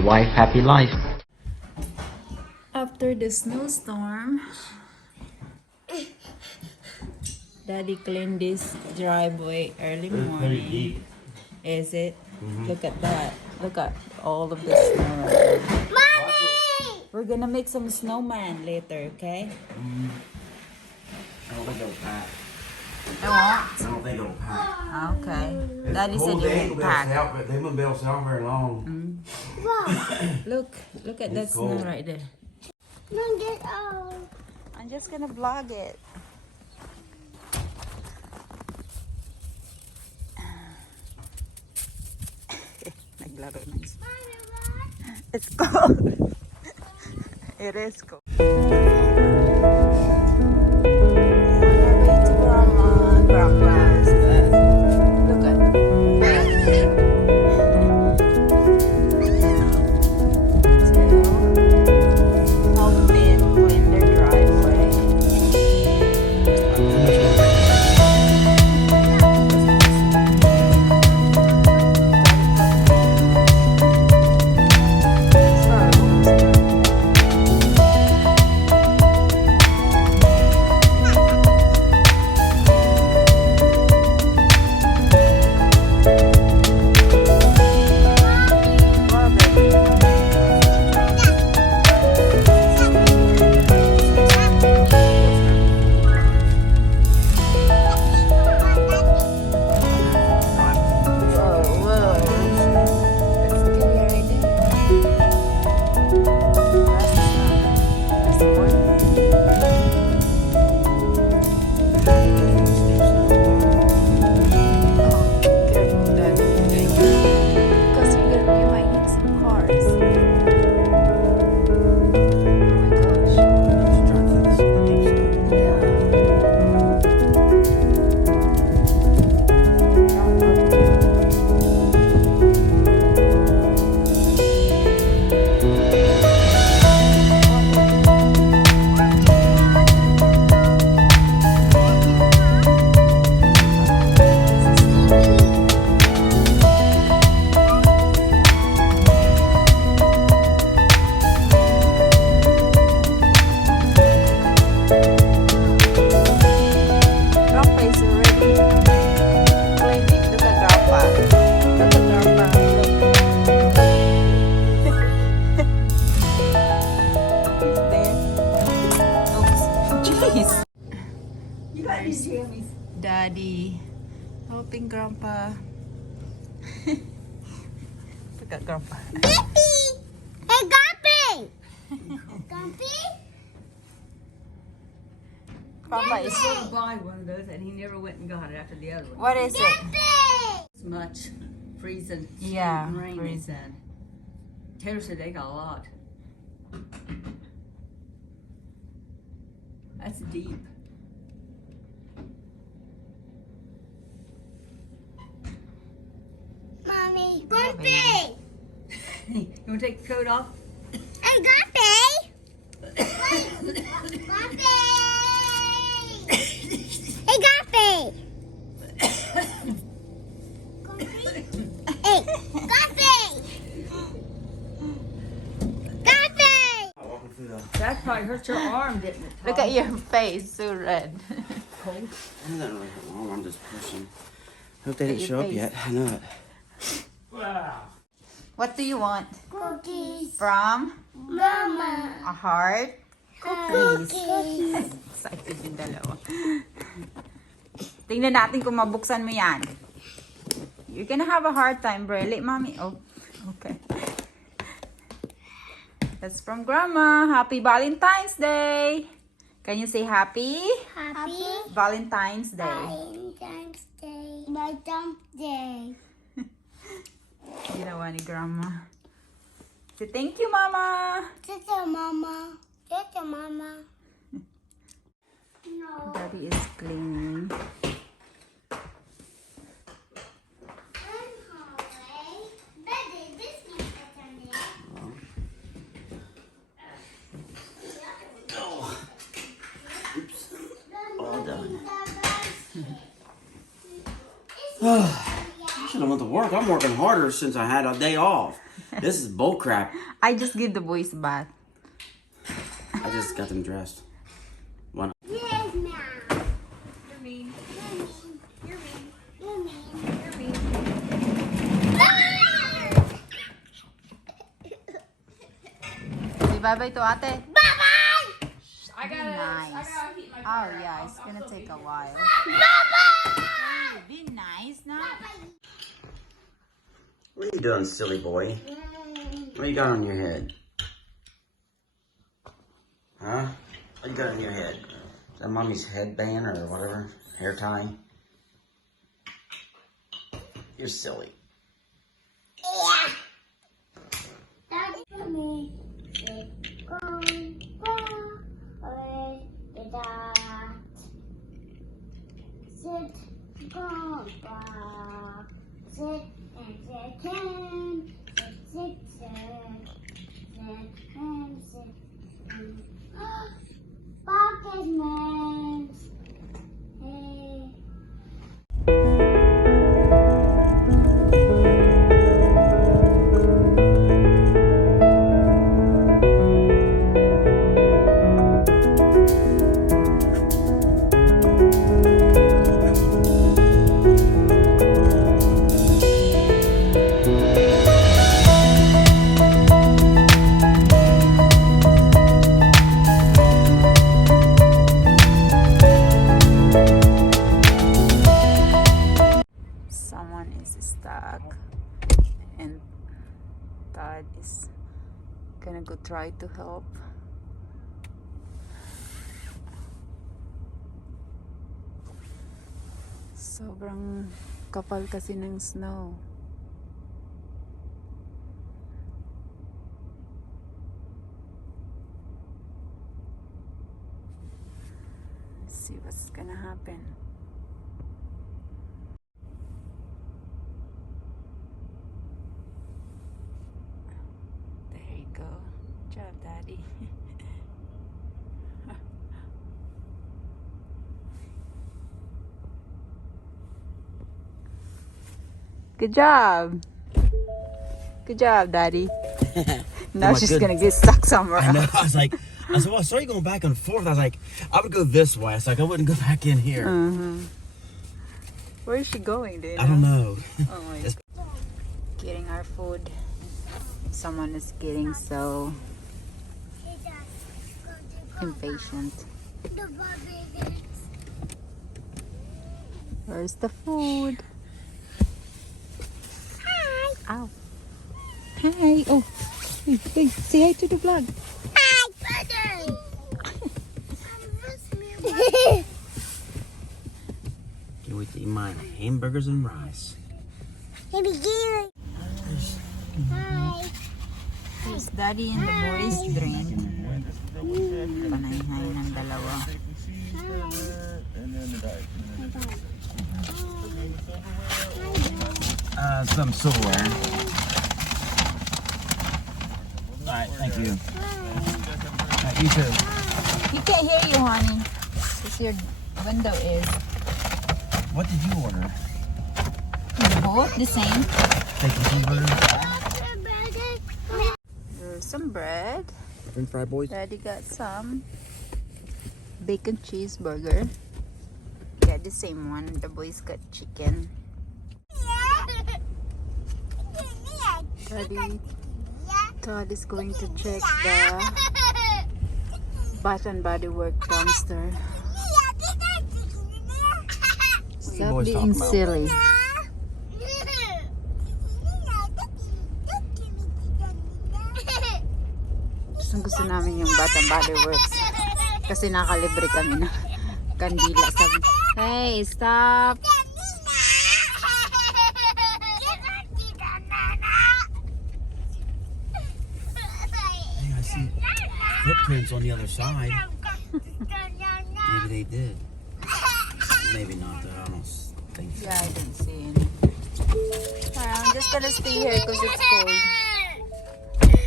happy wife, happy life. After the snowstorm, Daddy cleaned this driveway early morning. Is it? Look at that. Look at all of the snow. Mommy! We're gonna make some snowman later, okay? I don't think it'll pack. I won't. I don't think it'll pack. Okay. Daddy said it won't pack. But they won't be able to stay out very long. Look at that It's snow cold. right there. I'm just gonna vlog it. Naglaro ng snow. It's cold. It is cold. Grandpa's. Look at helping clean their driveway. Daddy helping Grandpa. Look at Grandpa. Guppy! Hey, Guppy! Guppy? Grandpa is. He buy one of those, and he never went and got it after the other one. What is it? Guppy! It's much freezing. Yeah, and rain, freezing. he said. Taylor said they got a lot. That's deep. Mommy, Guppy! You want to take the coat off? Hey, Guppy! Guppy! Hey, Guppy! Hey, Guppy! Guppy! Walking through the... That probably hurt your arm, didn't it? Look at your face, so red. Cold. I don't really hurt my arm. I'm just pushing. Hope they didn't your show up face. yet. I know it. What do you want? Cookies. From Mama. a heart? Cookies. Excited yung dalawa. Tingnan natin kung mabuksan mo yan. You're gonna have a hard time, really, Mommy. Oh, okay. That's from Grandma. Happy Valentine's Day. Can you say happy Happy Valentine's Day? Valentine's Day. Valentine's Day. Ginawa ni Grandma. Say thank you, Mama. Tita Mama. Tita Mama. No. Daddy is cleaning. Oops. All done. I should have went to work. I'm working harder since I had a day off. This is bull crap. I just give the boys a bath. I just got them dressed. One. Yes, Mom. You're mean. You're mean. You're mean. You're mean. Say bye-bye to ate. I Be gotta. nice. I gotta heat my Oh car yeah, up. it's gonna take a while. Hey, be nice now. What are you doing, silly boy? What you got on your head? Huh? What you got on your head? Is that mommy's headband or whatever? Hair tie? You're silly. Daddy, for me. Sit, go, away, get that. Sit, go, back. Sit, and sit, and sit, and sit. Pocket man. Hey. Someone is stuck and Dad is gonna go try to help. Sobrang kapal kasi ng snow. Let's see what's gonna happen. There you go. Good job, Daddy. Good job. Good job, Daddy. Now my she's good- gonna get stuck somewhere I know. else. I was like, well, I saw you going back and forth. I was like, I would go this way. I was like, I wouldn't go back in here. Where is she going, do you know? I don't know. Oh my. It's- Getting our food. Someone is getting so impatient. Where's the food? Hi. Ow. Hi. Oh. Hey, hey, say hi to the vlog. Hi, brother. Can't wait to eat my hamburgers and rice. Hi. Here's Daddy and the boys drink. Panayhay ng dalawa. Some silverware. All right, thank you. You too. He can't hear you, honey. Because your window is What did you order? both the same. Thank you, cheeseburger. There's some bread. French fry boys. Daddy got some bacon cheeseburger. Yeah, the same one. The boys got chicken. Daddy, Todd is going to check the Bath and Body Works dumpster. Stop boys being talking about? silly. Gusto namin yung Bath and Body Works kasi nakalibre kami na kandila. Sabi, hey, stop! Hey, I see footprints on the other side. Maybe they did. Maybe not, though. I don't think so. Yeah, I didn't see any. Alright, I'm just gonna stay here because it's cold.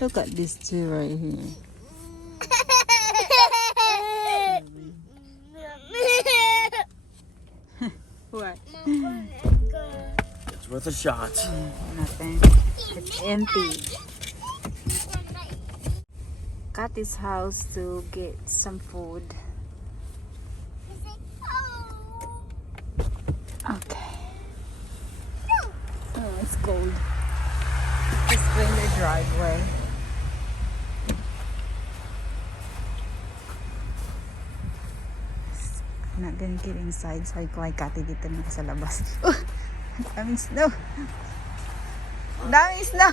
Look at these two right here. What? It's worth a shot. Nothing. It's empty. Kathy's house to get some food. Is it? Oh. Okay. Oh, it's cold. Just clean the driveway. I'm not gonna get inside. Sabi ko kay Kathy dito na sa labas. Daming snow. Daming snow.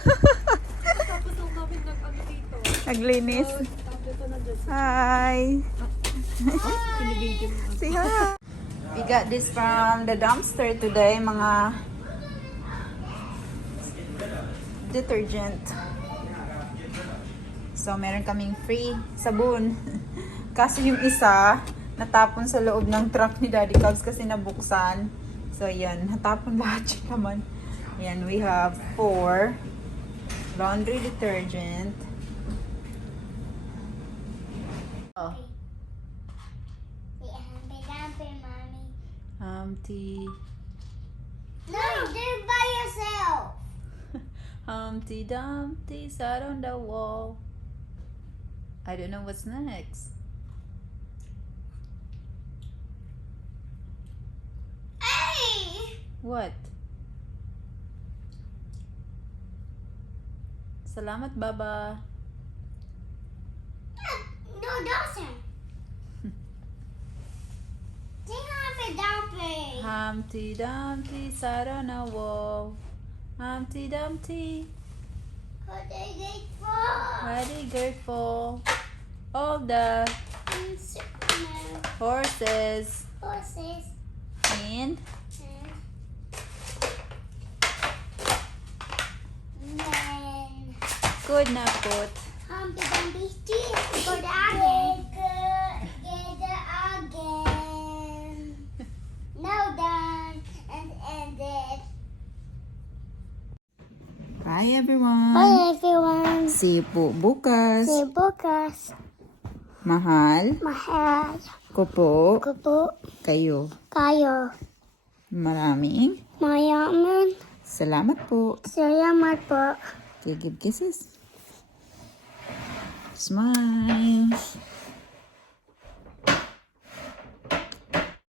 Tapos ang namin nag-ano dito. Naglinis. Tablet na dyan. Hi. Pinibigyan mo. Say hi. We got this from the dumpster today, mga detergent. So, meron kaming free sabon. Kaso yung isa, natapon sa loob ng truck ni Daddy Cubs kasi nabuksan. So, yan. Natapon lahat siya naman. Yan, we have 4 laundry detergent. Oh. Wait, Humpty, Mommy. Humpty. No, do it by yourself. Humpty Dumpty sat on the wall. I don't know what's next. Hey! What? Salamat, Baba. No, Dawson. Sing Humpty Dumpty. Humpty Dumpty sat on a wall. Humpty Dumpty, What they get for? very grateful. All the horses Horses. and And could not put. Humpty Dumpty steal for the again. Get again. Now done and ended. Bye everyone. Bye everyone. See you po bukas. See you bukas. Mahal Mahal ko po ko po kayo. kayo. Maraming Mayaman. salamat po. Salamat po. Okay, give kisses. Smile.